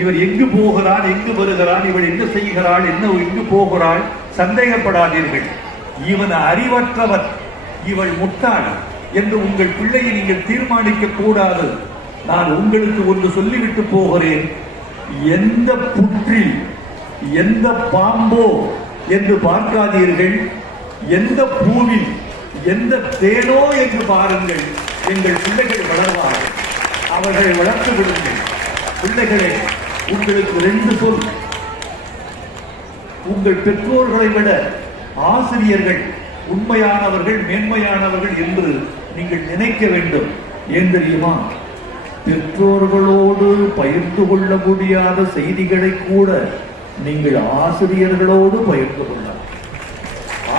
இவர் எங்கு போகிறான் எங்கு வருகிறான் இவள் என்ன செய்கிறாள் என்ன எங்கு போகிறாள் சந்தேகப்படாதீர்கள். இவன் அறிவற்றவன். இவள் முட்டாள் என்று உங்கள் பிள்ளையை நீங்கள் தீர்மானிக்க கூடாது. நான் உங்களுக்கு ஒன்று சொல்லிவிட்டு போகிறேன். எந்த புற்றில் எந்த பாம்போ என்று பார்க்காதீர்கள். எந்த பூவில் எந்த தேனோ என்று பாருங்கள். எங்கள் பிள்ளைகள் வளர்வார்கள். அவர்களை வளர்த்து விடுங்கள். பிள்ளைகளே உங்களுக்கு ரெண்டு சொல் உங்கள் பெற்றோர்களை விட ஆசிரியர்கள் உண்மையானவர்கள் மேன்மையானவர்கள் என்று நீங்கள் நினைக்க வேண்டும். ஏன் தெரியுமா? பெற்றோர்களோடு பகிர்ந்து கொள்ள முடியாத செய்திகளை கூட நீங்கள் ஆசிரியர்களோடு பகிர்ந்து கொள்ளலாம்.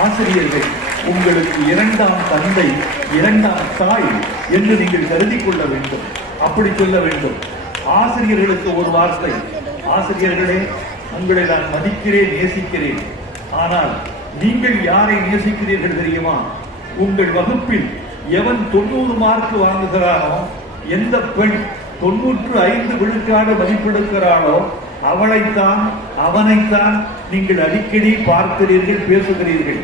ஆசிரியர்கள் உங்களுக்கு இரண்டாம் தந்தை இரண்டாம் தாய் என்று நீங்கள் கருதி கொள்ள வேண்டும். அப்படி சொல்ல வேண்டும். ஆசிரியர்களுக்கு ஒரு வார்த்தை. ஆசிரியர்களே உங்களை நான் மதிக்கிறேன் நேசிக்கிறேன். ஆனால் நீங்கள் யாரை நேசிக்கிறீர்கள் தெரியுமா? உங்கள் வகுப்பில் எவன் தொண்ணூறு மார்க் வாங்குகிறானோ எந்த பெண் தொண்ணூற்று ஐந்து விழுக்காடு மதிப்பெடுக்கிறாளோ அவளைத்தான் அவனைத்தான் நீங்கள் அடிக்கடி பார்க்கிறீர்கள் பேசுகிறீர்கள்.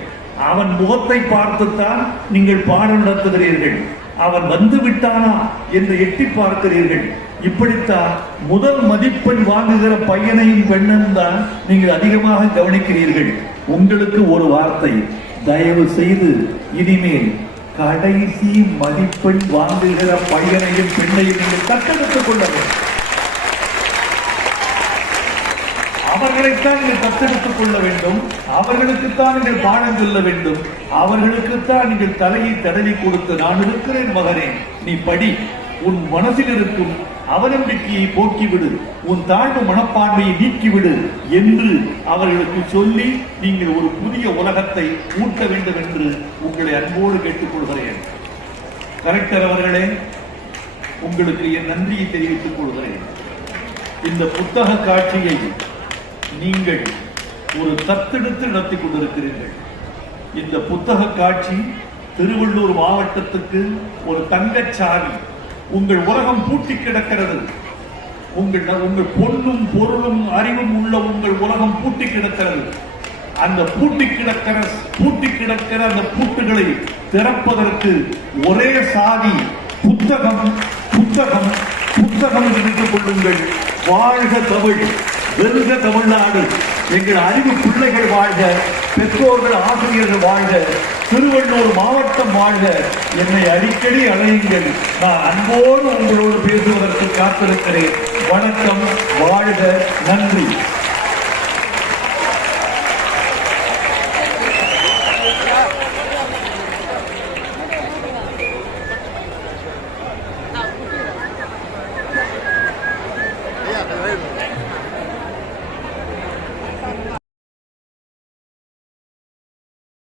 அவன் முகத்தை பார்த்துத்தான் நீங்கள் பாடம் நடத்துகிறீர்கள். அவன் வந்து விட்டானா என்று எட்டி பார்க்கிறீர்கள். இப்படித்தான் முதல் மதிப்பெண் வாங்குகிற பையனையும் பெண்ணும் தான் நீங்கள் அதிகமாக கவனிக்கிறீர்கள். உங்களுக்கு ஒரு வார்த்தை தயவு செய்து இனிமேல் கடைசி மதிப்பெண் வாங்குகிற பையனையும் பெண்ணையும் நீங்கள் தத்தெடுத்துக் கொள்ள வேண்டும். அவர்களைத்தான் நீங்கள் தத்தெடுத்துக் கொள்ள வேண்டும். அவர்களுக்குத்தான் நீங்கள் பாடம் சொல்ல வேண்டும். அவர்களுக்குத்தான் நீங்கள் தலையை தடவி கொடுத்து நான் இருக்கிறேன் மகனே நீ படி. உன் மனசில் இருக்கும் அவநம்பிக்கையை போக்கிவிடு. உன் தாழ்வு மனப்பான்மையை நீக்கிவிடு என்று அவர்களுக்கு சொல்லி நீங்கள் ஒரு புதிய உலகத்தை ஊட்ட வேண்டும் என்று உங்களை அன்போடு கேட்டுக்கொள்கிறேன் கரெக்டர் அவர்களே? உங்களுக்கு என் நன்றியை தெரிவித்துக் கொள்கிறேன். இந்த புத்தக காட்சியை நீங்கள் ஒரு தத்தெடுத்து நடத்தி கொண்டிருக்கிறீர்கள். இந்த புத்தக காட்சி திருவள்ளூர் மாவட்டத்துக்கு ஒரு தங்கச்சாவி உங்கள் உலகம் பூட்டி கிடக்கிறது. உங்கள் உங்கள் பொண்ணும் பொருளும் அறிவும் உள்ள உங்கள் உலகம் பூட்டி கிடக்கிறது. அந்த பூட்டி கிடக்கிற பூட்டி கிடக்கிற அந்த பூட்டுகளை திறப்பதற்கு ஒரே சாவி புத்தகம் புத்தகம் புத்தகம் நினைத்துக் கொள்ளுங்கள். வாழ்க தமிழ். வெல்க தமிழ்நாடு. எங்கள் அறிவு பிள்ளைகள் வாழ்க பெற்றோர்கள் ஆசிரியர்கள் வாழ்க திருவள்ளூர் மாவட்டம் வாழ்க. என்னை அடிக்கடி அழையுங்கள். நான் அன்போடு உங்களோடு பேசுவதற்கு காத்திருக்கிறேன். வணக்கம் வாழ்க நன்றி.